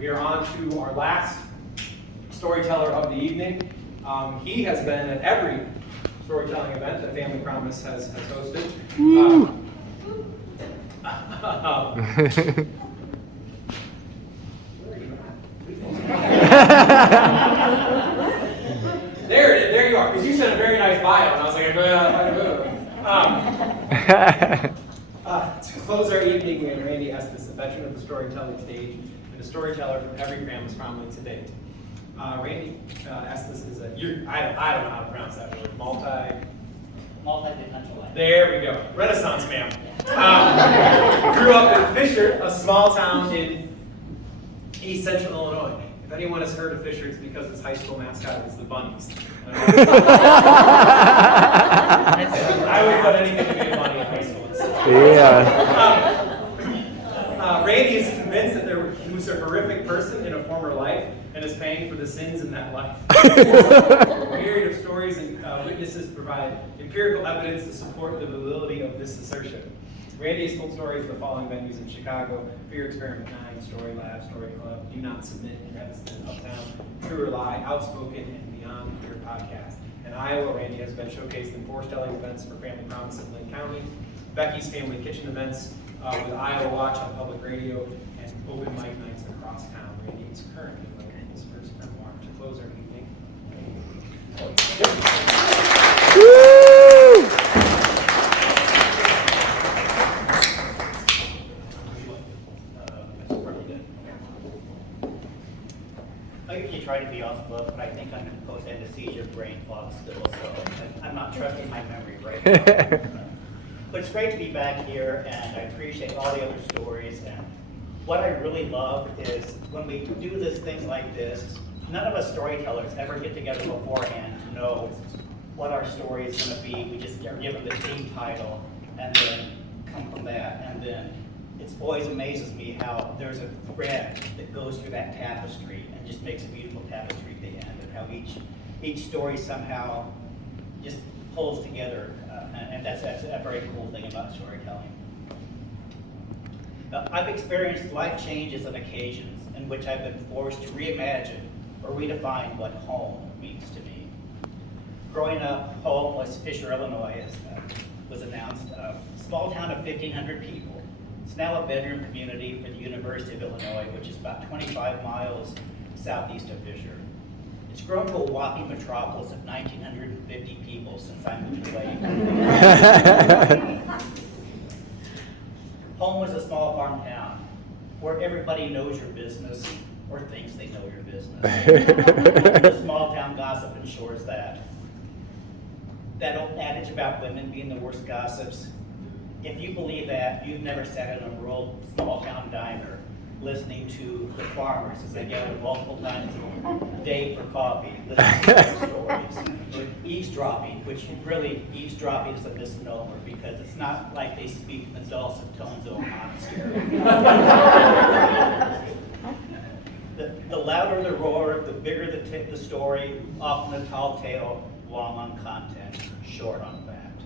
We are on to our last storyteller of the evening. He has been at every storytelling event that Family Promise has hosted. There you are, because you sent a very nice bio, and I was like, to close our evening, we have Randy Estes, a veteran of the storytelling stage, and a storyteller from every Famous Family to date. Randy Estes is I don't know how to pronounce that word, multi-dimensional. There we go, Renaissance man. Grew up in Fisher, a small town in East Central Illinois. If anyone has heard of Fisher, it's because its high school mascot is the Bunnies. I would put anything to be a bunny in high school. Yeah. Randy is convinced that he was a horrific person in a former life and is paying for the sins in that life. A myriad of stories and witnesses provide empirical evidence to support the validity of this assertion. Randy has told stories at the following venues in Chicago: Fear Experiment 9, Story Lab, Story Club, Do Not Submit in Evanston, Uptown, True or Lie, Outspoken, and Beyond Your Podcast. In Iowa, Randy has been showcased in foretelling events for Family Promise in Lake County, Becky's Family Kitchen events with Iowa Watch on public radio, and open mic nights across town. Randy is currently writing his first memoir to close our evening. I usually try to be off the book, but I think I'm in post-anesthesia brain fog still, so I'm not trusting my memory right now. But it's great to be back here, and I appreciate all the other stories. And what I really love is when we do things like this, none of us storytellers ever get together beforehand to know what our story is going to be. We just are given the theme title and then come from that. And then it always amazes me how there's a thread that goes through that tapestry and just makes a beautiful tapestry at the end, and how each story somehow just pulls together. And that's a very cool thing about storytelling. I've experienced life changes and occasions in which I've been forced to reimagine or redefine what home means to me. Growing up, home was Fisher, Illinois, as was announced, a small town of 1,500 people. It's now a bedroom community for the University of Illinois, which is about 25 miles southeast of Fisher. It's grown to a whopping metropolis of 1,950 people since I moved away. Home was a small farm town where everybody knows your business or thinks they know your business. The small town gossip ensures that. That old adage about women being the worst gossips, if you believe that, you've never sat in a rural small town diner listening to the farmers as they gather multiple times a day for coffee, listening to their stories. Or eavesdropping, which really, eavesdropping is a misnomer because it's not like they speak in the dulcet tones of a monastery. The louder the roar, the bigger the story, often a tall tale, long on content, short on fact.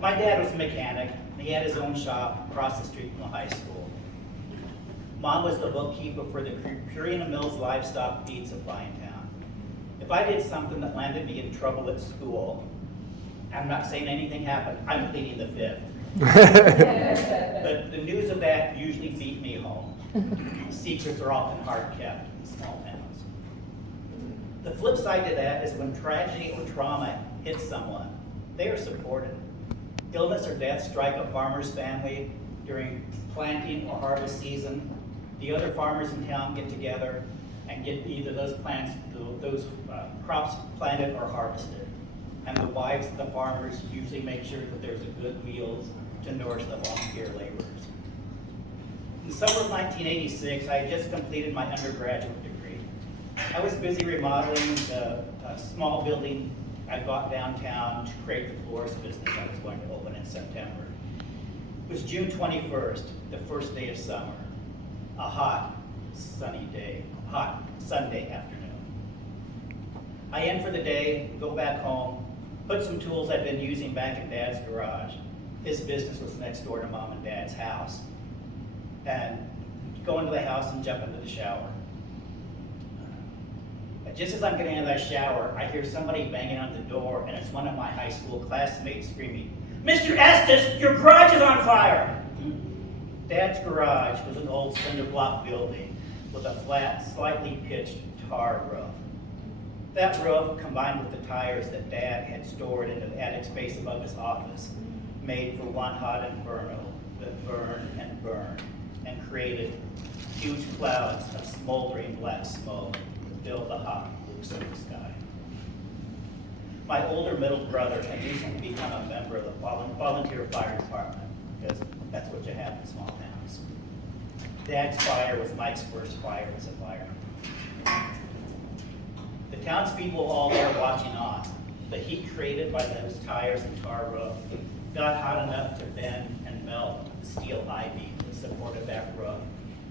My dad was a mechanic. He had his own shop across the street from the high school. Mom was the bookkeeper for the Purina Mills livestock feed supply in town. If I did something that landed me in trouble at school, I'm not saying anything happened, I'm pleading the fifth. But the news of that usually beat me home. Secrets are often hard kept in small towns. The flip side to that is when tragedy or trauma hits someone, they are supported. Illness or death strike a farmer's family during planting or harvest season. The other farmers in town get together and get either those crops planted or harvested. And the wives of the farmers usually make sure that there's a good meal to nourish the volunteer laborers. In the summer of 1986, I had just completed my undergraduate degree. I was busy remodeling a small building I bought downtown to create the florist business I was going to open in September. It was June 21st, the first day of summer, a hot, sunny day, hot Sunday afternoon. I end for the day, go back home, put some tools I'd been using back in Dad's garage. His business was next door to Mom and Dad's house. And go into the house and jump into the shower. Just as I'm getting into that shower, I hear somebody banging on the door, and it's one of my high school classmates screaming, "Mr. Estes, your garage is on fire!" Dad's garage was an old cinder block building with a flat, slightly pitched tar roof. That roof, combined with the tires that Dad had stored in the attic space above his office, made for one hot inferno that burned and created huge clouds of smoldering black smoke that filled the hot blue summer sky. My older middle brother had recently become a member of the volunteer fire department, because that's what you have in small towns. Dad's fire was Mike's first fire as a fireman. The townspeople all there watching on. The heat created by those tires and tar roof got hot enough to bend and melt the steel I-beam that supported that roof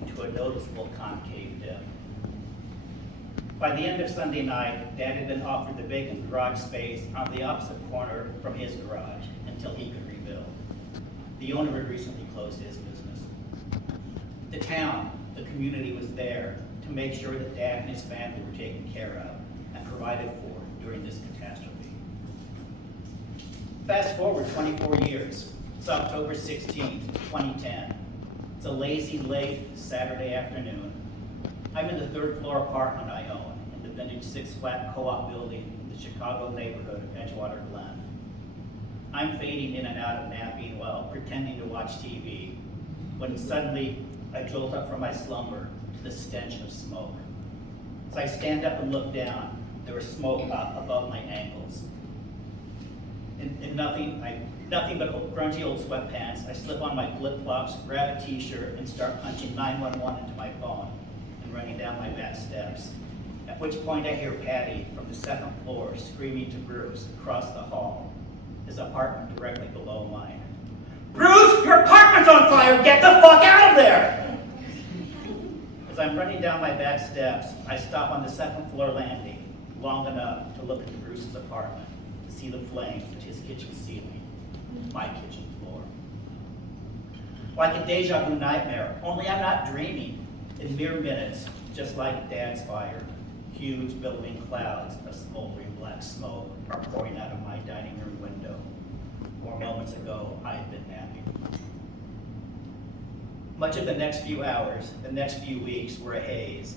into a noticeable concave dip. By the end of Sunday night, Dad had been offered the vacant garage space on the opposite corner from his garage until he could rebuild. The owner had recently closed his business. The town, the community was there to make sure that Dad and his family were taken care of and provided for during this catastrophe. Fast forward 24 years. It's October 16th, 2010. It's a lazy, late Saturday afternoon. I'm in the third floor apartment I own in the vintage 6-flat co-op building in the Chicago neighborhood of Edgewater Glen. I'm fading in and out of napping while pretending to watch TV, when suddenly I jolt up from my slumber to the stench of smoke. As I stand up and look down, there was smoke up above my ankles. In nothing but grungy old sweatpants, I slip on my flip-flops, grab a t-shirt, and start punching 911 into my phone and running down my back steps. At which point I hear Patty from the second floor screaming to Bruce across the hall, his apartment directly below mine. "Bruce, your apartment's on fire! Get the fuck out of there!" As I'm running down my back steps, I stop on the second floor landing long enough to look into Bruce's apartment to see the flames at his kitchen ceiling, my kitchen floor. Like a deja vu nightmare, only I'm not dreaming. In mere minutes, just like Dad's fire, huge billowing clouds of smoldering black smoke are pouring out of my dining room window. More moments ago, I had been napping. Much of the next few hours, the next few weeks were a haze,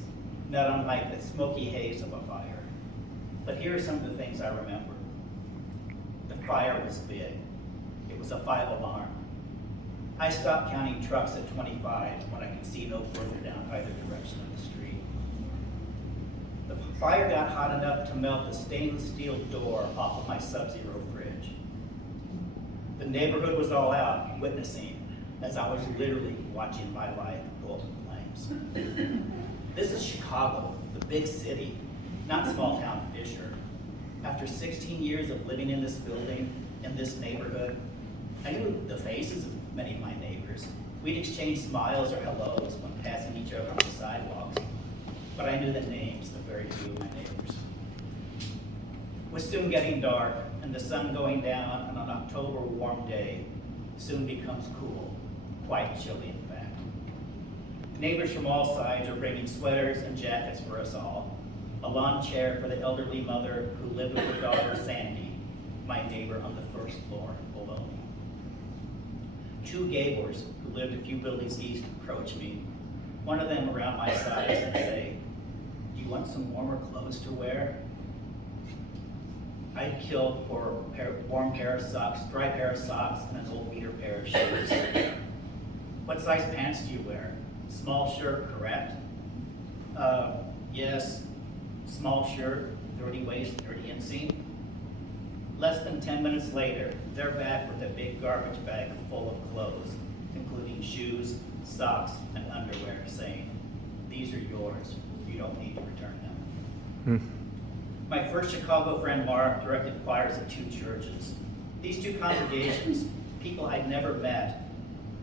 not unlike the smoky haze of a fire. But here are some of the things I remember. The fire was big. It was a 5-alarm. I stopped counting trucks at 25 when I could see no further down either direction of the street. The fire got hot enough to melt the stainless steel door off of my Sub-Zero fridge. The neighborhood was all out, witnessing, as I was literally watching my life go up in flames. This is Chicago, the big city, not small town Fisher. After 16 years of living in this building, in this neighborhood, I knew the faces of many of my neighbors. We'd exchange smiles or hellos when passing each other on the sidewalks, but I knew the names of very few of my neighbors. It was soon getting dark, and the sun going down on an October warm day soon becomes cool, quite chilly in fact. Neighbors from all sides are bringing sweaters and jackets for us all. A lawn chair for the elderly mother who lived with her daughter Sandy, my neighbor on the first floor below me. 2 Gablers who lived a few buildings east approach me, one of them around my size, and say, "Do you want some warmer clothes to wear?" I'd kill for a warm pair of socks, dry pair of socks, and an old beater pair of shoes. "What size pants do you wear?" "Small shirt, correct?" Yes, small shirt, 30 waist, 30 inseam." Less than 10 minutes later, they're back with a big garbage bag full of clothes, including shoes, socks, and underwear, saying, "These are yours. You don't need to return them." My first Chicago friend Mark directed choirs at 2 churches. These 2 congregations, people I'd never met,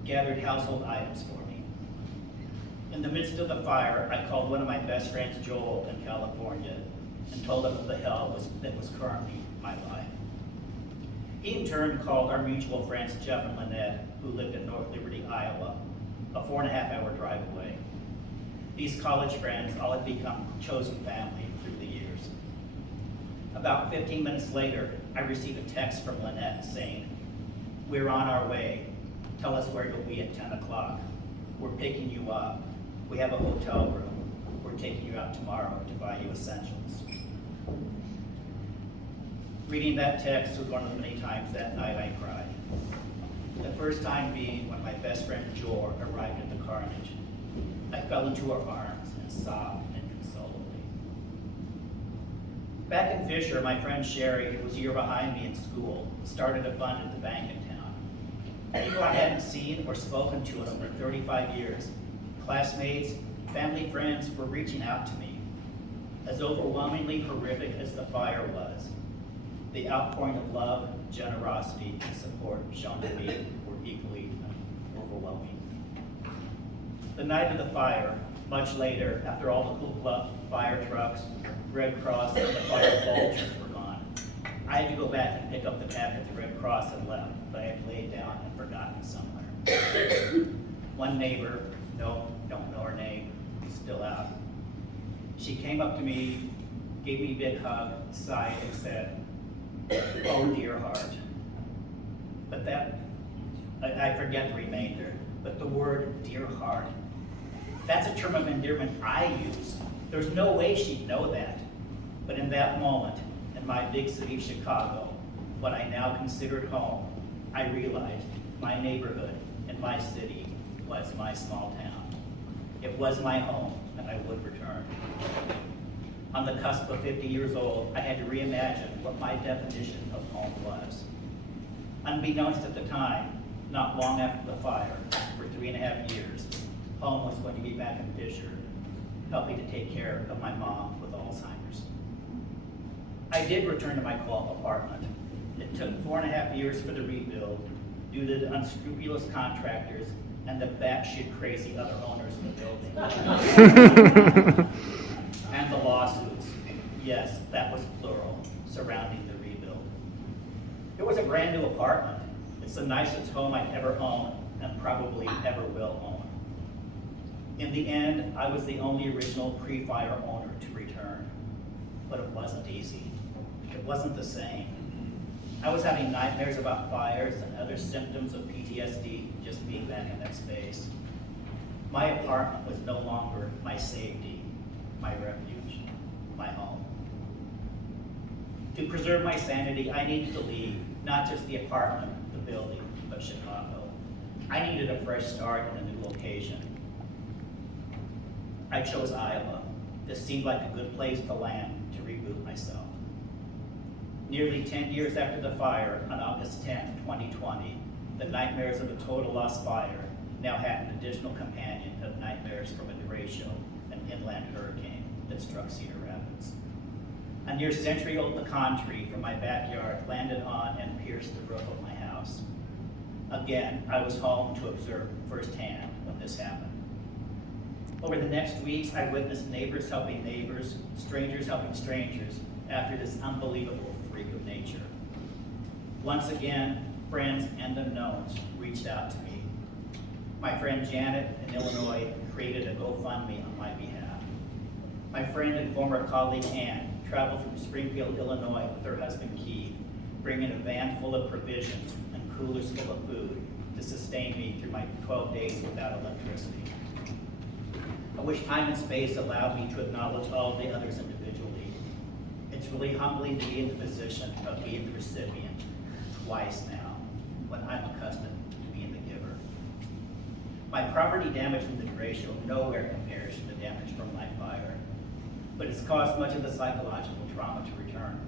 gathered household items for me. In the midst of the fire, I called one of my best friends, Joel, in California, and told him of the hell that was currently my life. He in turn called our mutual friends Jeff and Lynette, who lived in North Liberty, Iowa, a 4.5-hour drive away. These college friends all had become chosen family through the years. About 15 minutes later, I received a text from Lynette saying, "We're on our way. Tell us where you'll be at 10 o'clock. We're picking you up. We have a hotel room. We're taking you out tomorrow to buy you essentials." Reading that text was one of the many times that night I cried. The first time being when my best friend Jor arrived at the carnage. I fell into her arms and sobbed inconsolably. Back in Fisher, my friend Sherry, who was a year behind me in school, started a fund at the bank in town. People I hadn't seen or spoken to in over 35 years, classmates, family friends were reaching out to me. As overwhelmingly horrific as the fire was, the outpouring of love, generosity, and support shown to me were equally overwhelming. The night of the fire, much later, after all the hoopla, fire trucks, Red Cross, and the fire vultures were gone, I had to go back and pick up the packet the Red Cross had left, but I had laid down and forgotten somewhere. One neighbor, no, don't know her name, still out. She came up to me, gave me a big hug, sighed, and said, "Oh, dear heart." But I forget the remainder, but the word "dear heart," that's a term of endearment I use. There's no way she'd know that. But in that moment, in my big city of Chicago, what I now considered home, I realized my neighborhood and my city was my small town. It was my home, and I would return. On the cusp of 50 years old, I had to reimagine what my definition of home was. Unbeknownst at the time, not long after the fire, for 3.5 years, home was going to be back in Fisher, helping to take care of my mom with Alzheimer's. I did return to my co-op apartment. It took 4.5 years for the rebuild due to the unscrupulous contractors and the batshit crazy other owners of the building. And the lawsuits, yes, that was plural, surrounding the rebuild. It was a brand new apartment. It's the nicest home I've ever owned and probably ever will own. In the end, I was the only original pre-fire owner to return, but it wasn't easy. It wasn't the same. I was having nightmares about fires and other symptoms of PTSD just being back in that space. My apartment was no longer my safety, my refuge, my home. To preserve my sanity, I needed to leave, not just the apartment, the building, but Chicago. I needed a fresh start in a new location. I chose Iowa. This seemed like a good place to land to reboot myself. Nearly 10 years after the fire, on August 10, 2020, the nightmares of a total lost fire now had an additional companion of nightmares from a derecho, an inland hurricane that struck Cedar Rapids. A near century-old pecan tree from my backyard landed on and pierced the roof of my house. Again, I was home to observe firsthand when this happened. Over the next weeks, I witnessed neighbors helping neighbors, strangers helping strangers, after this unbelievable freak of nature. Once again, friends and unknowns reached out to me. My friend Janet in Illinois created a GoFundMe on my behalf. My friend and former colleague Ann traveled from Springfield, Illinois with her husband Keith, bringing a van full of provisions and coolers full of food to sustain me through my 12 days without electricity. I wish time and space allowed me to acknowledge all of the others individually. It's really humbling to be in the position of being the recipient twice now, when I'm accustomed to being the giver. My property damage from the derecho nowhere compares to the damage from my fire, but it's caused much of the psychological trauma to return.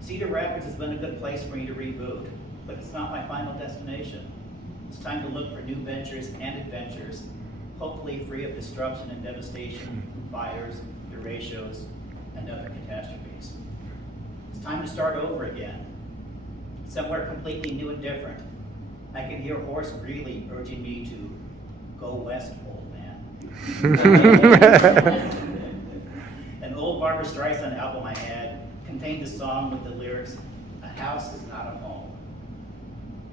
Cedar Rapids has been a good place for me to reboot, but it's not my final destination. It's time to look for new ventures and adventures, hopefully free of disruption and devastation from fires, derechos, and other catastrophes. It's time to start over again, somewhere completely new and different. I can hear Horace Greeley urging me to go west, old man. An old Barbra Streisand album I had contained a song with the lyrics, "A house is not a home."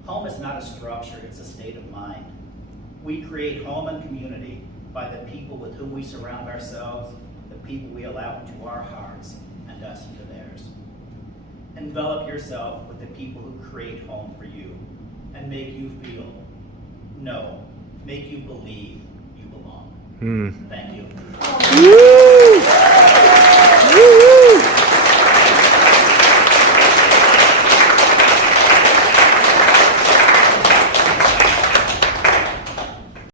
Home is not a structure, it's a state of mind. We create home and community by the people with whom we surround ourselves, the people we allow into our hearts, and us into theirs. Envelop yourself with the people who create home for you and make you feel, no, make you believe you belong. Thank you.